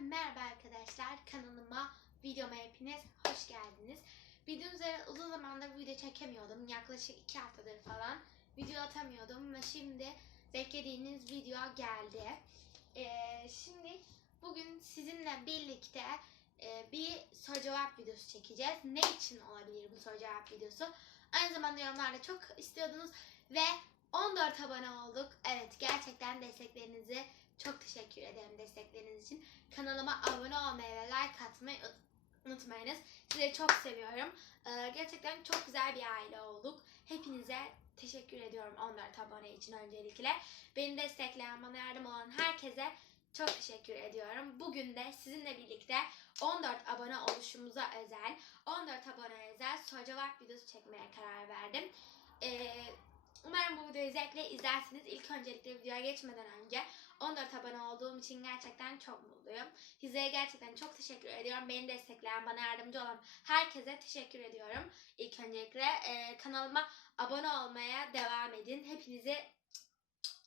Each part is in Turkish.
merhaba arkadaşlar. Kanalıma, videoma hepiniz hoş geldiniz. Bildiğiniz üzere uzun zamandır video çekemiyordum. Yaklaşık iki haftadır falan video atamıyordum ve şimdi beklediğiniz video geldi. Ee, şimdi bugün sizinle birlikte e, bir soru cevap videosu çekeceğiz. Ne için olabilir bu soru cevap videosu? Aynı zamanda yorumlarda çok istiyordunuz ve 14 abone olduk. Evet gerçekten desteklerinizi çok teşekkür ederim destekleriniz için. Kanalıma abone olmayı ve like atmayı ut- unutmayınız. Sizi çok seviyorum. Ee, gerçekten çok güzel bir aile olduk. Hepinize teşekkür ediyorum 14 abone için öncelikle. Beni destekleyen, bana yardım olan herkese çok teşekkür ediyorum. Bugün de sizinle birlikte 14 abone oluşumuza özel, 14 abone özel soru cevap videosu çekmeye karar verdim. Ee, umarım bu videoyu zevkle izlersiniz. İlk öncelikle videoya geçmeden önce 14 abone olduğum için gerçekten çok mutluyum. Sizlere gerçekten çok teşekkür ediyorum. Beni destekleyen, bana yardımcı olan herkese teşekkür ediyorum. İlk öncelikle e, kanalıma abone olmaya devam edin. Hepinizi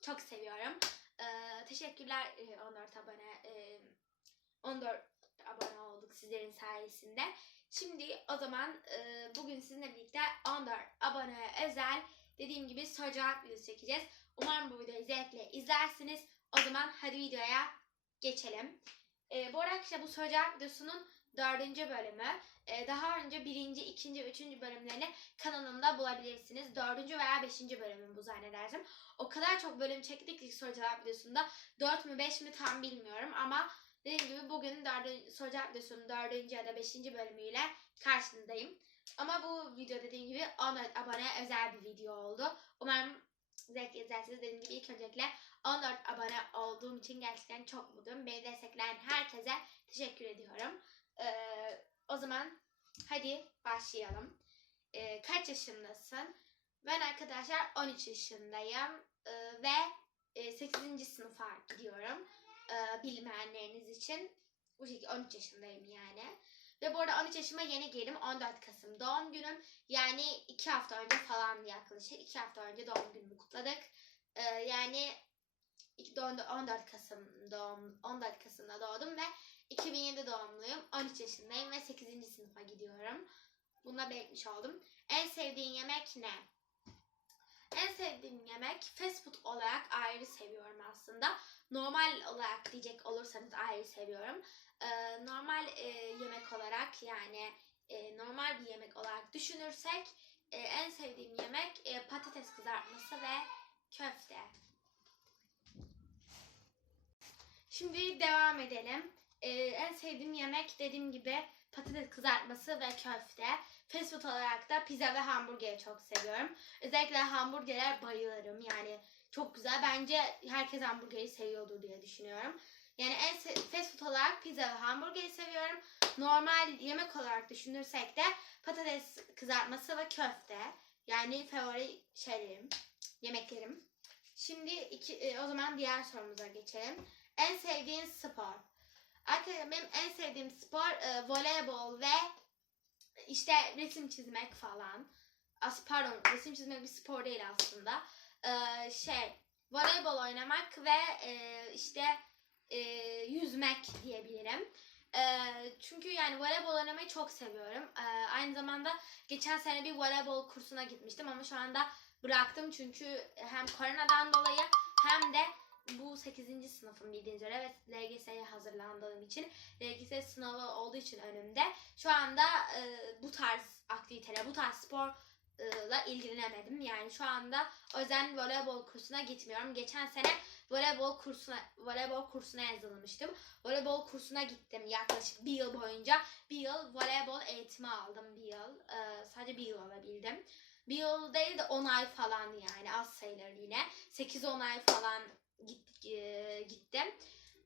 çok seviyorum. E, teşekkürler e, 14 abone. E, 14 abone olduk sizlerin sayesinde. Şimdi o zaman e, bugün sizinle birlikte 14 abone özel dediğim gibi soru cevap videosu çekeceğiz. Umarım bu videoyu zevkle izlersiniz. O zaman hadi videoya geçelim. Ee, bu arkadaşlar bu cevap videosunun dördüncü bölümü. Ee, daha önce birinci, ikinci, üçüncü bölümlerini kanalımda bulabilirsiniz. Dördüncü veya beşinci bölümüm bu zannedersem. O kadar çok bölüm çektik ki soru cevap videosunda. Dört mü beş mi tam bilmiyorum ama dediğim gibi bugün dördüncü, soru cevap videosunun dördüncü ya da beşinci bölümüyle karşınızdayım. Ama bu video dediğim gibi 14 abone özel bir video oldu. Umarım zevkle izlersiniz. Dediğim gibi ilk öncelikle 14 abone olduğum için gerçekten çok mutluyum. Beni destekleyen herkese teşekkür ediyorum. Ee, o zaman hadi başlayalım. Ee, kaç yaşındasın? Ben arkadaşlar 13 yaşındayım Ee, ve e, 8. sınıfa gidiyorum. Ee, bilmeyenleriniz için. Bu şekilde 13 yaşındayım yani. Ve bu arada 13 yaşıma yeni girdim. 14 Kasım doğum günüm. Yani 2 hafta önce falan yaklaşık. 2 hafta önce doğum günümü kutladık. Ee, yani 14 Kasım doğum 14 Kasım'da doğdum ve 2007 doğumluyum. 13 yaşındayım ve 8. sınıfa gidiyorum. Bunu da belirtmiş oldum. En sevdiğin yemek ne? En sevdiğim yemek fast food olarak ayrı seviyorum aslında. Normal olarak diyecek olursanız ayrı seviyorum. Ee, normal e, yemek olarak yani e, normal bir yemek olarak düşünürsek e, en sevdiğim yemek e, patates kızartması ve köfte. Şimdi devam edelim. Ee, en sevdiğim yemek dediğim gibi patates kızartması ve köfte. Fast food olarak da pizza ve hamburgeri çok seviyorum. Özellikle hamburgere bayılırım. Yani çok güzel. Bence herkes hamburgeri seviyordur diye düşünüyorum. Yani en fast food olarak pizza ve hamburgeri seviyorum. Normal yemek olarak düşünürsek de patates kızartması ve köfte. Yani favori şeylerim, yemeklerim. Şimdi iki, e, o zaman diğer sorumuza geçelim. En sevdiğin spor? Arkadaşlar benim en sevdiğim spor e, voleybol ve işte resim çizmek falan. As pardon resim çizmek bir spor değil aslında. E, şey voleybol oynamak ve e, işte e, yüzmek diyebilirim. E, çünkü yani voleybol oynamayı çok seviyorum. E, aynı zamanda geçen sene bir voleybol kursuna gitmiştim ama şu anda bıraktım çünkü hem koronadan dolayı hem de bu 8. sınıfım bildiğiniz üzere ve LGS'ye hazırlandığım için LGS sınavı olduğu için önümde şu anda e, bu tarz aktiviteler, bu tarz sporla ilgilenemedim. Yani şu anda yüzden voleybol kursuna gitmiyorum. Geçen sene voleybol kursuna voleybol kursuna yazılmıştım. Voleybol kursuna gittim yaklaşık bir yıl boyunca. Bir yıl voleybol eğitimi aldım bir yıl. E, sadece bir yıl alabildim. Bir yıl değil de 10 ay falan yani az sayılır yine. 8-10 ay falan git, e, gittim.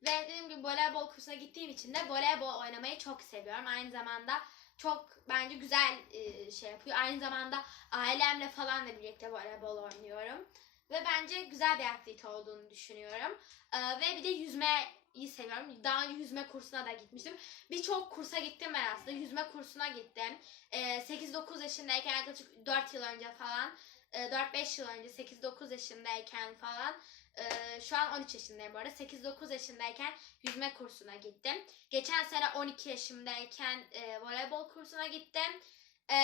Ve dediğim gibi voleybol kursuna gittiğim için de voleybol oynamayı çok seviyorum. Aynı zamanda çok bence güzel e, şey yapıyor. Aynı zamanda ailemle falan da birlikte voleybol oynuyorum. Ve bence güzel bir aktivite olduğunu düşünüyorum. E, ve bir de yüzmeyi seviyorum. Daha önce yüzme kursuna da gitmiştim. Birçok kursa gittim ben aslında. Yüzme kursuna gittim. E, 8-9 yaşındayken yaklaşık 4 yıl önce falan. e, 4-5 yıl önce 8-9 yaşındayken falan Ee, şu an 13 yaşındayım bu arada. 8-9 yaşındayken yüzme kursuna gittim. Geçen sene 12 yaşımdayken e, voleybol kursuna gittim. Ee,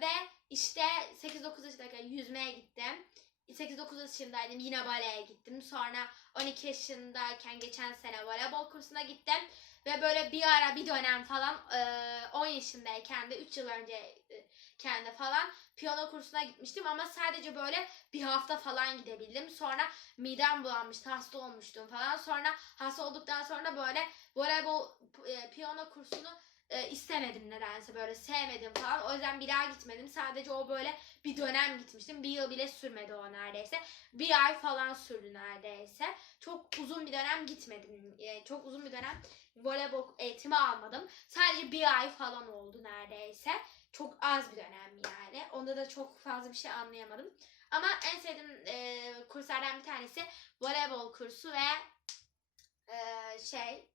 ve işte 8-9 yaşındayken yüzmeye gittim. 8-9 yaşındaydım yine baleye gittim. Sonra 12 yaşındayken geçen sene voleybol kursuna gittim. Ve böyle bir ara bir dönem falan e, 10 yaşındayken de 3 yıl önceyken de falan piyano kursuna gitmiştim. Ama sadece böyle bir hafta falan gidebildim. Sonra midem bulanmıştı, hasta olmuştum falan. Sonra hasta olduktan sonra böyle voleybol e, piyano kursunu e, istemedim nedense böyle sevmedim falan. O yüzden bir daha gitmedim. Sadece o böyle bir dönem gitmiştim. Bir yıl bile sürmedi o neredeyse. Bir ay falan sürdü neredeyse. Çok uzun bir dönem gitmedim. E, çok uzun bir dönem voleybol eğitimi almadım. Sadece bir ay falan oldu neredeyse. Çok az bir dönem yani. Onda da çok fazla bir şey anlayamadım. Ama en sevdiğim e, kurslardan bir tanesi voleybol kursu ve e, şey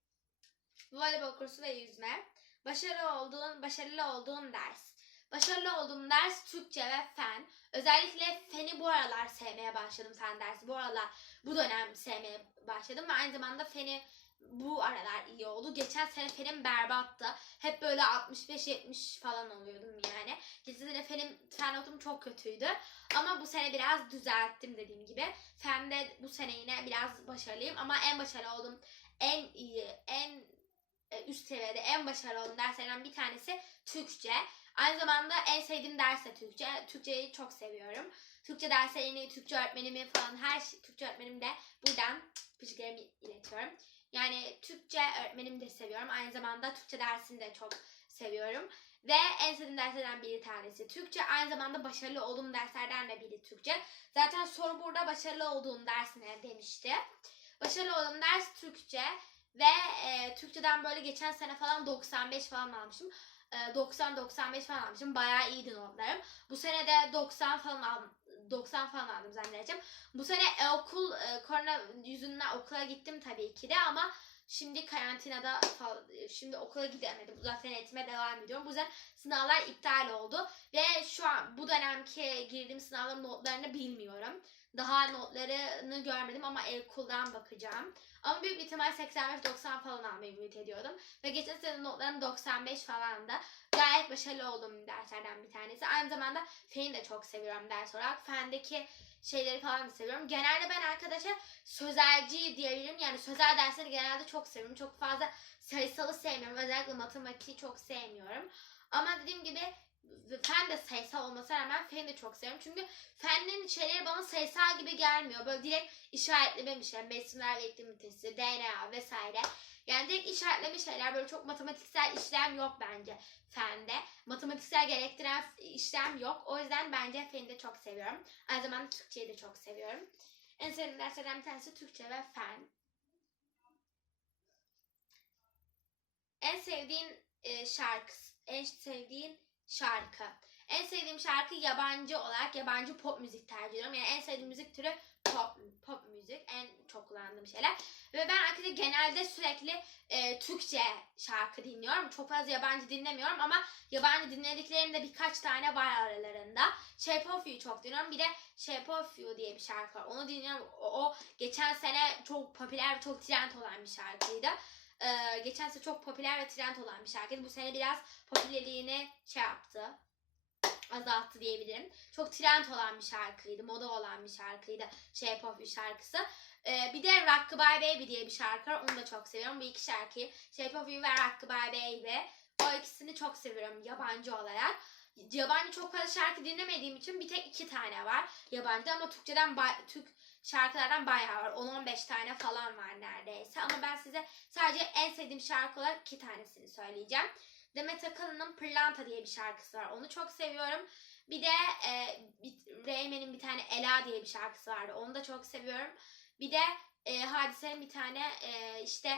voleybol kursu ve yüzme. Başarılı olduğun, başarılı olduğun ders. Başarılı olduğum ders Türkçe ve fen. Özellikle feni bu aralar sevmeye başladım fen dersi. Bu aralar bu dönem sevmeye başladım ve aynı zamanda feni bu aralar iyi oldu. Geçen sene fenim berbattı. Hep böyle 65-70 falan oluyordum yani. Geçen sene fenim, fen notum çok kötüydü. Ama bu sene biraz düzelttim dediğim gibi. Fende bu sene yine biraz başarılıyım. Ama en başarılı olduğum, en iyi, en üst seviyede en başarılı olduğum derslerden bir tanesi Türkçe. Aynı zamanda en sevdiğim ders de Türkçe. Türkçeyi çok seviyorum. Türkçe derslerini, Türkçe öğretmenimi falan her şey, Türkçe öğretmenim de buradan fıçıklarımı iletiyorum. Yani Türkçe öğretmenimi de seviyorum. Aynı zamanda Türkçe dersini de çok seviyorum. Ve en sevdiğim derslerden bir tanesi Türkçe. Aynı zamanda başarılı olduğum derslerden de biri Türkçe. Zaten soru burada başarılı olduğum ders ne demişti. Başarılı olduğum ders Türkçe. Ve e, Türkçeden böyle geçen sene falan 95 falan almışım. E, 90-95 falan almışım. Bayağı iyiydi notlarım. Bu sene de 90 falan aldım. 90 falan aldım zannedeceğim. Bu sene e, okul e, korona yüzünden okula gittim tabii ki de ama şimdi karantinada şimdi okula gidemedim. Uzaktan eğitime devam ediyorum. Bu yüzden sınavlar iptal oldu ve şu an bu dönemki girdiğim sınavların notlarını bilmiyorum. Daha notlarını görmedim ama e-okuldan bakacağım. Ama büyük ihtimal 85-90 falan almayı ümit ediyordum. Ve geçen sene notlarım 95 falan da. Gayet başarılı olduğum derslerden bir tanesi. Aynı zamanda feni de çok seviyorum ders olarak. Fendeki şeyleri falan da seviyorum. Genelde ben arkadaşa sözelci diyebilirim. Yani sözel dersleri genelde çok seviyorum. Çok fazla sayısalı sevmiyorum. Özellikle matematiği çok sevmiyorum. Ama dediğim gibi fen de sayısal olmasına rağmen feni de çok seviyorum. Çünkü fenin şeyleri bana sayısal gibi gelmiyor. Böyle direkt işaretleme bir şey. Besinler ve iklim ünitesi, DNA vesaire. Yani direkt işaretleme şeyler. Böyle çok matematiksel işlem yok bence fende. Matematiksel gerektiren işlem yok. O yüzden bence feni de çok seviyorum. Aynı zamanda Türkçeyi de çok seviyorum. En sevdiğim derslerden bir tanesi Türkçe ve fen. En sevdiğin e, şarkı, en sevdiğin şarkı. En sevdiğim şarkı yabancı olarak yabancı pop müzik tercih ediyorum. Yani en sevdiğim müzik türü pop, pop müzik. En çok kullandığım şeyler. Ve ben arkadaşlar genelde sürekli e, Türkçe şarkı dinliyorum. Çok fazla yabancı dinlemiyorum ama yabancı dinlediklerimde birkaç tane var aralarında. Shape of You çok dinliyorum. Bir de Shape of You diye bir şarkı var. Onu dinliyorum. O, o geçen sene çok popüler çok trend olan bir şarkıydı. Ee, geçen sene çok popüler ve trend olan bir şarkıydı. Bu sene biraz popülerliğini şey yaptı azalttı diyebilirim. Çok trend olan bir şarkıydı. Moda olan bir şarkıydı. Shape of You şarkısı. Ee, bir de Rockabye Baby diye bir şarkı var. Onu da çok seviyorum. Bu iki şarkıyı Shape of You ve Rockabye Baby. O ikisini çok seviyorum yabancı olarak. Yabancı çok fazla şarkı dinlemediğim için bir tek iki tane var yabancı ama Türkçeden Türk şarkılardan bayağı var. 10-15 tane falan var neredeyse. Ama ben size sadece en sevdiğim şarkı olarak iki tanesini söyleyeceğim. Demet Akalın'ın Pırlanta diye bir şarkısı var. Onu çok seviyorum. Bir de e, Reymen'in bir tane Ela diye bir şarkısı vardı. Onu da çok seviyorum. Bir de e, Hadise'nin bir tane e, işte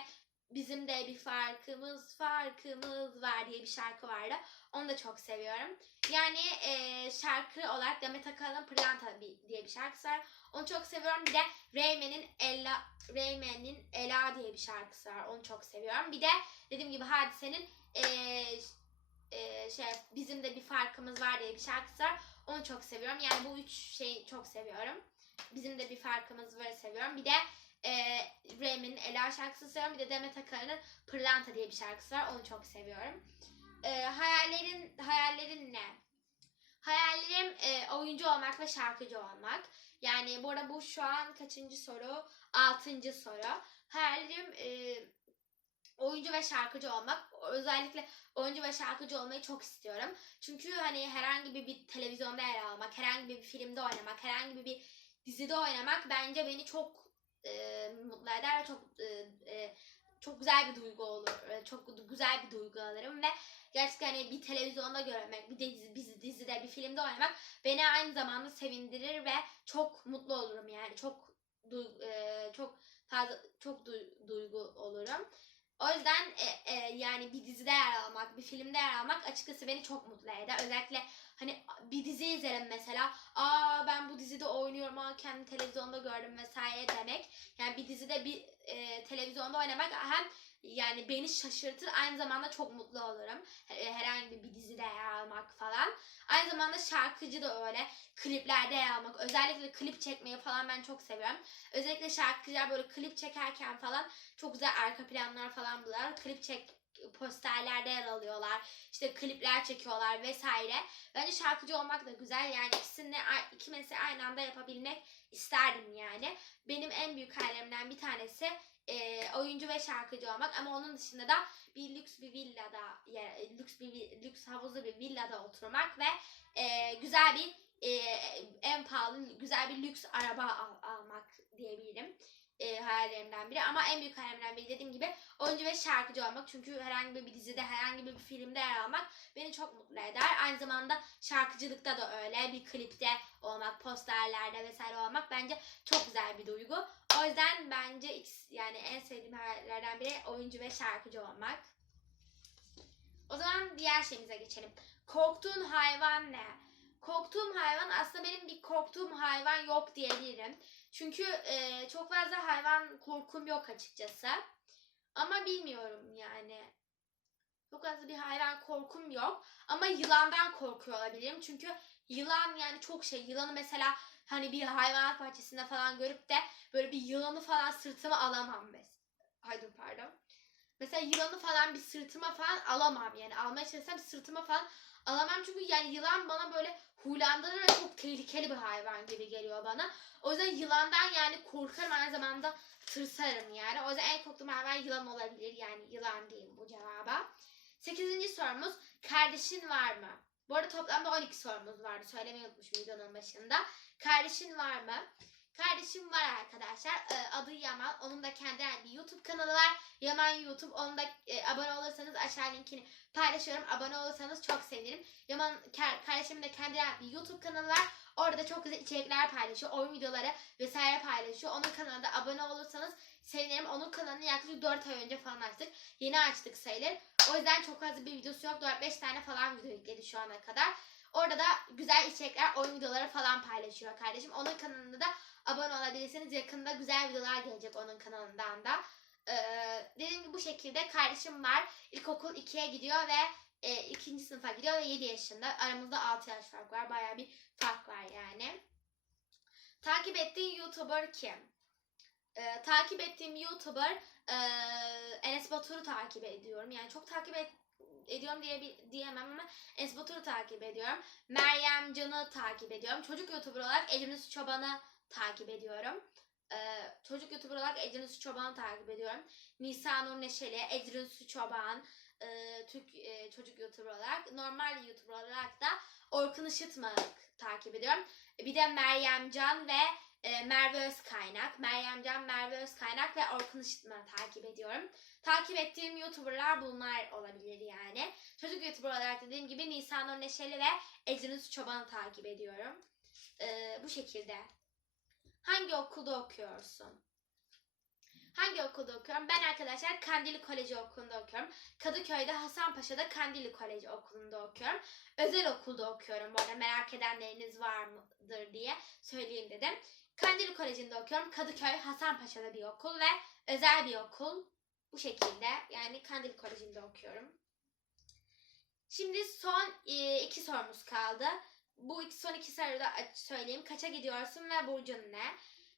bizim de bir farkımız farkımız var diye bir şarkı vardı. Onu da çok seviyorum. Yani e, şarkı olarak Demet Akalın'ın Pırlanta diye bir şarkısı var. Onu çok seviyorum. Bir de Reymen'in Ela Reymen'in Ela diye bir şarkısı var. Onu çok seviyorum. Bir de dediğim gibi Hadise'nin e, e, şey bizim de bir farkımız var diye bir şarkısı var. Onu çok seviyorum. Yani bu üç şeyi çok seviyorum. Bizim de bir farkımız var seviyorum. Bir de e, Rem'in Ela şarkısı seviyorum. Bir de Demet Akalın'ın Pırlanta diye bir şarkısı var. Onu çok seviyorum. E, hayallerin hayallerin ne? Hayallerim e, oyuncu olmak ve şarkıcı olmak. Yani bu arada bu şu an kaçıncı soru? Altıncı soru. Hayallerim e, oyuncu ve şarkıcı olmak. Özellikle oyuncu ve şarkıcı olmayı çok istiyorum. Çünkü hani herhangi bir, bir televizyonda yer almak, herhangi bir filmde oynamak, herhangi bir dizide oynamak bence beni çok e, mutlu eder çok e, e, çok güzel bir duygu olur. Çok güzel bir duygu alırım ve gerçekten hani bir televizyonda görmek, bir dizi, bir dizide, bir filmde oynamak beni aynı zamanda sevindirir ve çok mutlu olurum yani. Çok du- e, çok fazla çok du- duygu olurum. O yüzden e, e, yani bir dizide yer almak, bir filmde yer almak açıkçası beni çok mutlu eder. Özellikle hani bir dizi izlerim mesela. Aa ben bu dizide oynuyorum ama kendi televizyonda gördüm vesaire demek. Yani bir dizide bir e, televizyonda oynamak hem yani beni şaşırtır aynı zamanda çok mutlu olurum. He- Herhangi bir dizide yer almak falan. Aynı zamanda şarkıcı da öyle. Kliplerde yer almak. Özellikle klip çekmeyi falan ben çok seviyorum. Özellikle şarkıcılar böyle klip çekerken falan çok güzel arka planlar falan buluyorlar. Klip çek posterlerde yer alıyorlar. İşte klipler çekiyorlar vesaire. Bence şarkıcı olmak da güzel. Yani ikisini iki mesleği aynı anda yapabilmek isterdim yani. Benim en büyük hayallerimden bir tanesi e, oyuncu ve şarkıcı olmak ama onun dışında da bir lüks bir villada yer, lüks bir lüks havuzlu bir villada oturmak ve e, güzel bir e, en pahalı güzel bir lüks araba al- almak diyebilirim. E, hayallerimden biri ama en büyük hayallerimden biri dediğim gibi oyuncu ve şarkıcı olmak. Çünkü herhangi bir dizide, herhangi bir filmde yer almak beni çok mutlu eder. Aynı zamanda şarkıcılıkta da öyle. Bir klipte olmak, posterlerde vesaire olmak bence çok güzel bir duygu. O yüzden bence yani en sevdiğim hayallerden biri oyuncu ve şarkıcı olmak. O zaman diğer şeyimize geçelim. Korktuğun hayvan ne? Korktuğum hayvan aslında benim bir korktuğum hayvan yok diyebilirim. Çünkü e, çok fazla hayvan korkum yok açıkçası. Ama bilmiyorum yani. Çok fazla bir hayvan korkum yok. Ama yılandan korkuyor olabilirim. Çünkü yılan yani çok şey. Yılanı mesela hani bir hayvanat bahçesinde falan görüp de böyle bir yılanı falan sırtıma alamam mesela. Ay dur pardon. Mesela yılanı falan bir sırtıma falan alamam yani. Almaya çalışsam sırtıma falan alamam. Çünkü yani yılan bana böyle huylandırır ve çok tehlikeli bir hayvan gibi geliyor bana. O yüzden yılandan yani korkarım aynı zamanda tırsarım yani. O yüzden en korktuğum hayvan yılan olabilir. Yani yılan diyeyim bu cevaba. Sekizinci sorumuz kardeşin var mı? Bu arada toplamda 12 sorumuz vardı. Söylemeyi unutmuşum videonun başında. Kardeşin var mı? Kardeşim var arkadaşlar. Ee, adı Yaman. Onun da kendine bir YouTube kanalı var. Yaman YouTube. Onun da e, abone olursanız aşağı linkini paylaşıyorum. Abone olursanız çok sevinirim. Yaman ka- kardeşimin de kendine bir YouTube kanalı var. Orada da çok güzel içerikler paylaşıyor. Oyun videoları vesaire paylaşıyor. Onun kanalına abone olursanız sevinirim. Onun kanalını yaklaşık 4 ay önce falan açtık. Yeni açtık sayılır. O yüzden çok fazla bir videosu yok. 4-5 tane falan video yükledi şu ana kadar. Orada da güzel içerikler, oyun videoları falan paylaşıyor kardeşim. Onun kanalında da abone olabilirsiniz. Yakında güzel videolar gelecek onun kanalından da. Ee, dediğim gibi bu şekilde kardeşim var. İlkokul 2'ye gidiyor ve e, ikinci sınıfa gidiyor ve 7 yaşında. Aramızda 6 yaş fark var. Baya bir fark var yani. Takip ettiğin YouTuber kim? Ee, takip ettiğim YouTuber e, Enes Batur'u takip ediyorum. Yani çok takip et, ediyorum diye bir, diyemem ama Enes Batur'u takip ediyorum. Meryem Can'ı takip ediyorum. Çocuk YouTuber olarak Ecemiz Çoban'ı takip ediyorum. Ee, çocuk YouTuber olarak Eceniz Çoban'ı takip ediyorum. Nisa Nur Neşeli, Ecrin Su Çoban, e, Türk e, çocuk YouTuber olarak. Normal YouTuber olarak da Orkun Işıtmak takip ediyorum. Bir de Meryem Can ve e, Merve Özkaynak. Meryem Can, Merve Özkaynak ve Orkun Işıtmak'ı takip ediyorum. Takip ettiğim YouTuber'lar bunlar olabilir yani. Çocuk YouTuber olarak dediğim gibi Nisan Nur Neşeli ve Ecrin Su Çoban'ı takip ediyorum. Ee, bu şekilde. Hangi okulda okuyorsun? Hangi okulda okuyorum? Ben arkadaşlar Kandilli Koleji okulunda okuyorum. Kadıköy'de Hasanpaşa'da Kandilli Koleji okulunda okuyorum. Özel okulda okuyorum bu arada merak edenleriniz var mıdır diye söyleyeyim dedim. Kandilli Koleji'nde okuyorum. Kadıköy Hasanpaşa'da bir okul ve özel bir okul. Bu şekilde yani Kandilli Koleji'nde okuyorum. Şimdi son e, iki sorumuz kaldı. bu iki, son iki soruda söyleyeyim. Kaça gidiyorsun ve burcun ne?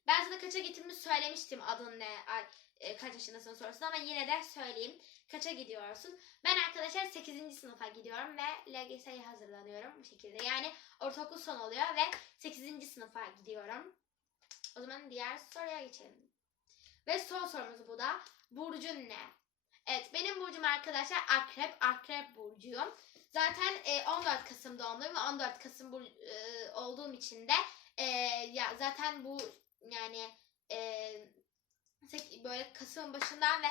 Ben sana kaça gittiğimi söylemiştim adın ne, ay, e, kaç yaşındasın sorusunda ama yine de söyleyeyim. Kaça gidiyorsun? Ben arkadaşlar 8. sınıfa gidiyorum ve LGS'ye hazırlanıyorum bu şekilde. Yani ortaokul son oluyor ve 8. sınıfa gidiyorum. O zaman diğer soruya geçelim. Ve son sorumuz bu da. Burcun ne? Evet benim burcum arkadaşlar akrep. Akrep burcuyum. Zaten e, 14 Kasım doğumluyum ve 14 Kasım bur- e, olduğum için de e, ya zaten bu yani e, böyle Kasım'ın başından ve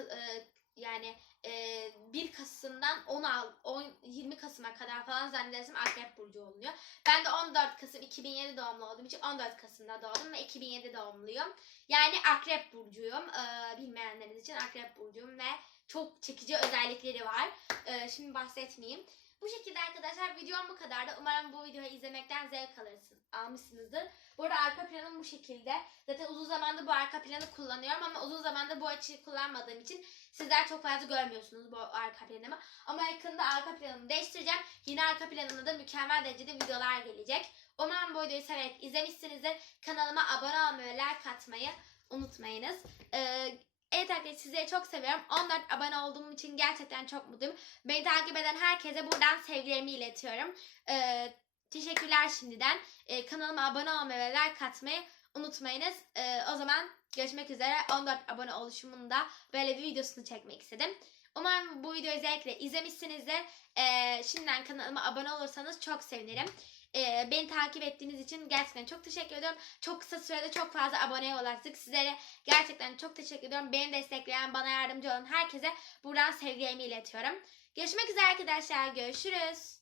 e, yani e, 1 Kasım'dan 10, al- 10 20 Kasım'a kadar falan zannedersem Akrep Burcu oluyor. Ben de 14 Kasım 2007 doğumlu olduğum için 14 Kasım'da doğdum ve 2007 doğumluyum. Yani Akrep Burcuyum. Ee, bilmeyenleriniz için Akrep Burcuyum ve çok çekici özellikleri var. Ee, şimdi bahsetmeyeyim. Bu şekilde arkadaşlar videom bu kadardı. Umarım bu videoyu izlemekten zevk alırsın, almışsınızdır. Bu arada arka planım bu şekilde. Zaten uzun zamandır bu arka planı kullanıyorum ama uzun zamandır bu açıyı kullanmadığım için sizler çok fazla görmüyorsunuz bu arka planımı. Ama yakında arka planımı değiştireceğim. Yine arka planımda da mükemmel derecede videolar gelecek. Umarım bu videoyu severek izlemişsinizdir. Kanalıma abone olmayı like atmayı unutmayınız. Ee, evet arkadaşlar sizleri çok seviyorum. 14 abone olduğum için gerçekten çok mutluyum. Beni takip eden herkese buradan sevgilerimi iletiyorum. Ee, teşekkürler şimdiden. Ee, kanalıma abone olmayı ve like atmayı unutmayınız. Ee, o zaman görüşmek üzere. 14 abone oluşumunda böyle bir videosunu çekmek istedim. Umarım bu videoyu zevkle izlemişsinizdir. Ee, şimdiden kanalıma abone olursanız çok sevinirim. Ee, beni takip ettiğiniz için gerçekten çok teşekkür ediyorum. Çok kısa sürede çok fazla aboneye ulaştık. Sizlere gerçekten çok teşekkür ediyorum. Beni destekleyen, bana yardımcı olan herkese buradan sevgilerimi iletiyorum. Görüşmek üzere arkadaşlar. Görüşürüz.